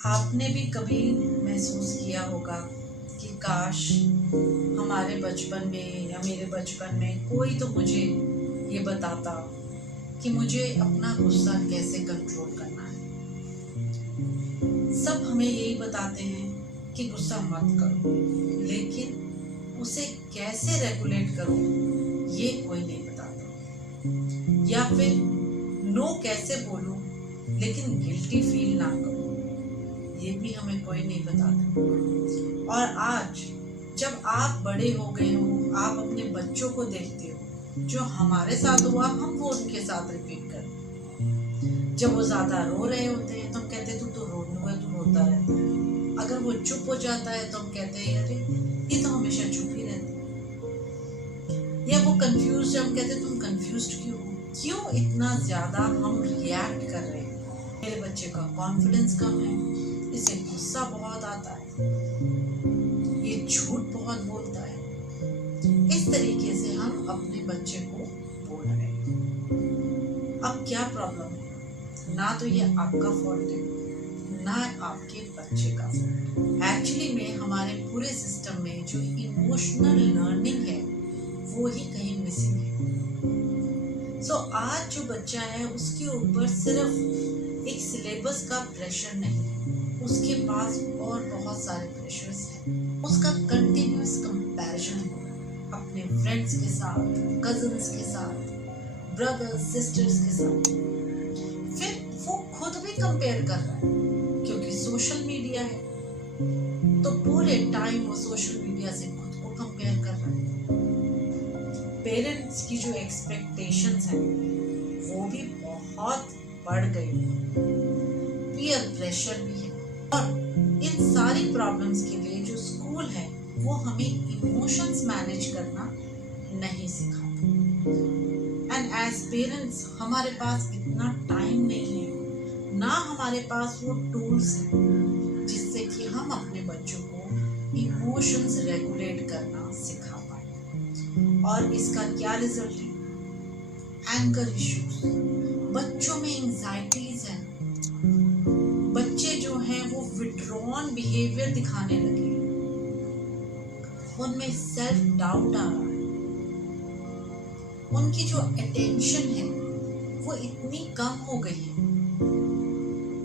आपने भी कभी महसूस किया होगा कि काश हमारे बचपन में या मेरे बचपन में कोई तो मुझे ये बताता कि मुझे अपना गुस्सा कैसे कंट्रोल करना है। सब हमें यही बताते हैं कि गुस्सा मत करो, लेकिन उसे कैसे रेगुलेट करो ये कोई नहीं बताता। या फिर नो कैसे बोलूं लेकिन गिल्टी फील ना करो, ये भी हमें कोई नहीं बताता। और आज जब आप बड़े हो गए हो, आप अपने बच्चों को देखते हो, जो हमारे साथ हुआ हम वो उनके साथ रिपीट करते। जब वो ज्यादा रो रहे होते हैं तो हम कहते हैं तू तो रोता रहता है। अगर वो चुप हो जाता है तो हम कहते हैं अरे ये तो हमेशा चुप ही रहता है। या वो कंफ्यूज, हम कहते हैं तुम कंफ्यूज्ड क्यों इतना ज्यादा हम रिएक्ट कर रहे हैं। मेरे बच्चे का कॉन्फिडेंस कम है, इसे गुस्सा बहुत आता है, ये झूठ बहुत बोलता है। इस तरीके से हम अपने बच्चे को बोल रहे हैं। अब क्या प्रॉब्लम है? ना तो ये आपका फॉल्ट है, ना आपके बच्चे का फॉल्ट। एक्चुअली में हमारे पूरे सिस्टम में जो इमोशनल लर्निंग है वो ही कहीं मिसिंग है। सो आज जो बच्चा है उसके ऊपर सिर्फ एक सिलेबस का प्रेशर नहीं है, उसके पास और बहुत सारे प्रेशर्स हैं। उसका कंटिन्यूअस कंपैरिजन होगा अपने फ्रेंड्स के साथ, कजिन्स के साथ, ब्रदर्स सिस्टर्स के साथ। फिर वो खुद भी कंपेयर कर रहा है क्योंकि सोशल मीडिया है, तो पूरे टाइम वो सोशल मीडिया से खुद को कंपेयर कर रहा है। पेरेंट्स की जो एक्सपेक्टेशंस हैं वो भी बहुत बढ़ गई, पीयर प्रेशर भी है। और इन सारी प्रॉब्लम्स के लिए जो स्कूल है वो हमें इमोशंस मैनेज करना नहीं सिखाता। एंड एज पेरेंट्स हमारे पास इतना टाइम नहीं है, ना हमारे पास वो टूल्स हैं जिससे कि हम अपने बच्चों को इमोशंस रेगुलेट करना सिखा पाए। और इसका क्या रिजल्ट है? एंगर इश्यूज, बच्चों में एंजाइटीज हैं, बच्चे जो हैं वो विड्रॉन बिहेवियर दिखाने लगे, उनमें सेल्फ डाउट आ रहा है, उनकी जो अटेंशन है वो इतनी कम हो गई है,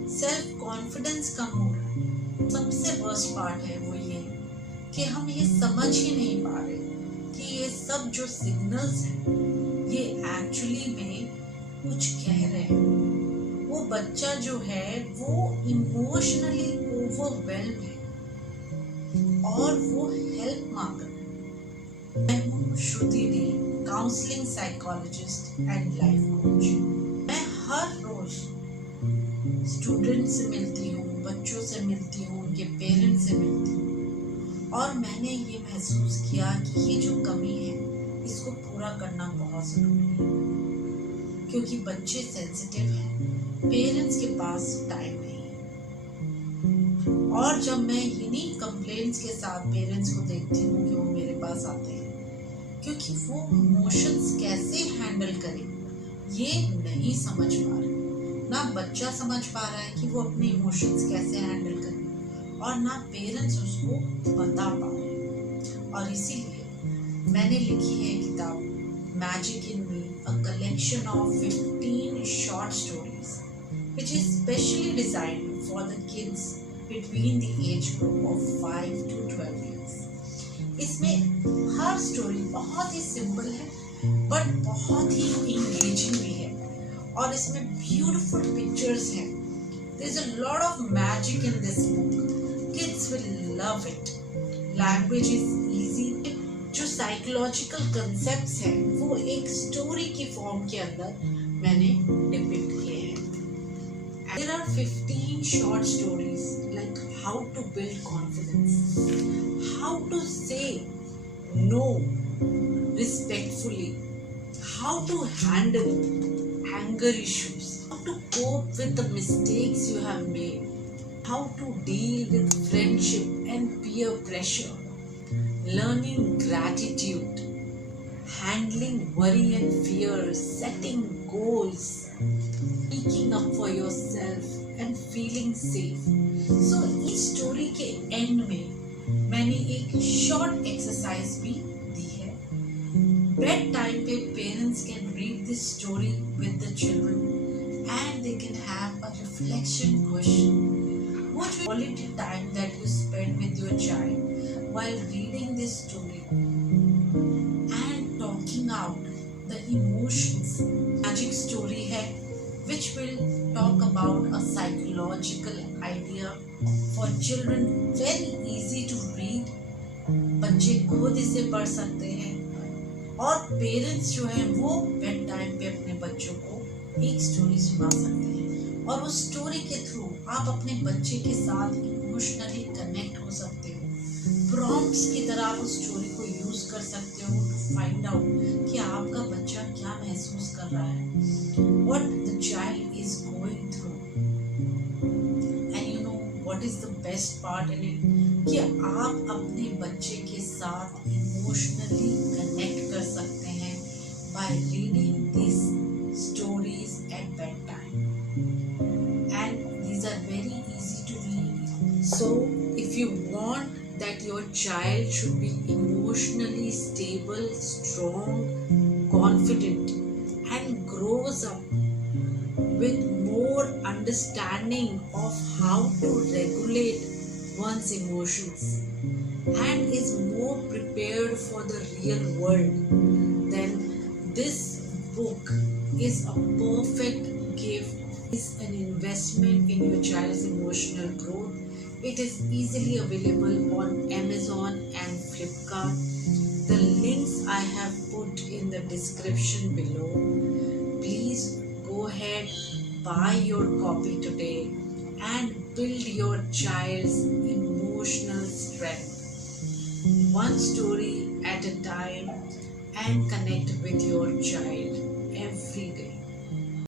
सेल्फ कॉन्फिडेंस कम हो रहा है। सबसे वर्स्ट पार्ट है वो ये कि हम ये समझ ही नहीं पा रहे कि ये सब जो सिग्नल्स हैं ये एक्चुअली में कुछ कह रहे हैं। वो बच्चा जो है वो इमोशनली ओवरवेल्म है और वो हेल्प मांग रहा है। मैं हूँ Shruti D, counselling psychologist and life coach. मैं हर रोज स्टूडेंट से मिलती हूँ, बच्चों से मिलती हूँ, उनके पेरेंट्स से मिलती हूँ, और मैंने ये महसूस किया कि ये जो कमी है इसको पूरा करना बहुत ज़रूरी है, क्योंकि बच्चे सेंसिटिव हैं, पेरेंट्स के पास टाइम नहीं है। और जब मैं इन्हीं कंप्लेंट्स के साथ पेरेंट्स को देखती हूँ कि वो मेरे पास आते हैं, क्योंकि वो इमोशंस कैसे हैंडल करें ये नहीं समझ पा रहे। ना बच्चा समझ पा रहा है कि वो अपने इमोशंस कैसे हैंडल करे, और ना पेरेंट्स उसको बता पा रहे। और इसीलिए मैंने लिखी है किताब magic in me, a collection of 15 short stories which is specially designed for the kids between the age group of 5 to 12 years. इसमें हर स्टोरी बहुत ही सिंपल है बट बहुत ही इंगेजिंग भी है, और इसमें ब्यूटीफुल पिक्चर्स हैं। There is a lot of magic in this book. Kids will love it. Language is easy. जो साइकोलॉजिकल कंसेप्ट्स हैं वो एक स्टोरी की फॉर्म के अंदर मैंने डिपिक्ट किए हैं। There are 15 short stories like how to build confidence, how to say no respectfully, how to handle anger issues, how to cope with the mistakes you have made, how to deal with friendship and peer pressure, learning gratitude, handling worry and fear, setting goals, speaking up for yourself, and feeling safe. So इस story के and में मैंने एक short exercise भी दी है. Bed time पे parents can read this story with the children and they can have a reflection question. वो जो quality time that you spend with your child while reading this story and talking out the emotions. Magic story है which will talk about a psychological idea for children, very easy to read. बच्चे खुद इसे पढ़ सकते हैं और parents जो है वो बेड टाइम पे अपने बच्चों को एक स्टोरी सुना सकते हैं और उस स्टोरी के थ्रू आप अपने बच्चे के साथ इमोशनली कनेक्ट हो सकते हो. प्रॉम्प्ट्स की तरह आप उस स्टोरी को यूज कर सकते हो टू फाइंड आउट कि आपका बच्चा क्या महसूस कर रहा है, what the child is going through. And you know what is the best part in it? कि आप अपने बच्चे के साथ इमोशनली कनेक्ट कर सकते हैं by reading these stories at bedtime. And these are very easy to read. So if you want that your child should be emotionally stable, strong, confident, and grows up with more understanding of how to regulate one's emotions and is more prepared for the real world, then this book is a perfect gift. It's an investment in your child's emotional growth. It is easily available on Amazon and Flipkart. The links I have put in the description below. Please go ahead, buy your copy today and build your child's emotional strength. One story at a time and connect with your child.